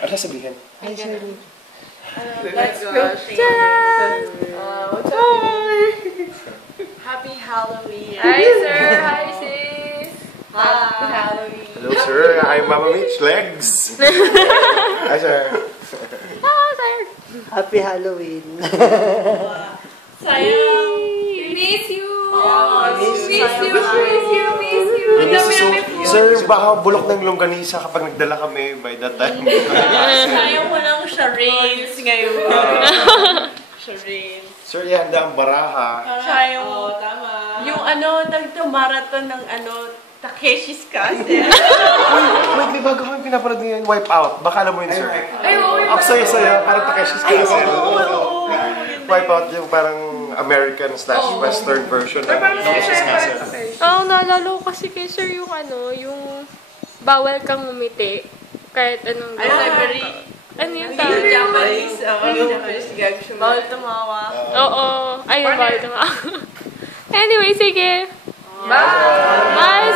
Ano sabihin? Hi, sir. Let's go. What's up? Happy Halloween. Hi, sir. Hi, sis. Happy Halloween. Hello, sir. I'm Mama Mitch. Legs. Hi, sir. Hello, sir. Happy Halloween. Sayang. Miss you. Miss you. Sir, baka bulok ng longganisa kapag nagdala kami by that time. Sayang mo lang charades ngayon. Charades. Sir, ihanda ang baraha. Sayang mo. Tama. Yung marathon ng Takeshi's Castle. Wait, may bago kami pinapanood ngayon, Wipe Out. Baka alam mo yun, sir. Ay, oo. Ang saya-saya, parang Takeshi's Castle. Wipe Out yung parang American/Western version ng Takeshi's Castle. Oo, naalala ko kasi kay sir yung yung bawal kang umiti. Kahit anong library. Ano yung Yung tawag? Japanese, Japanese gag show. Bawal tumawa. Oo. Ayun, bawal tumawa. Anyway, sige. Bye! Bye!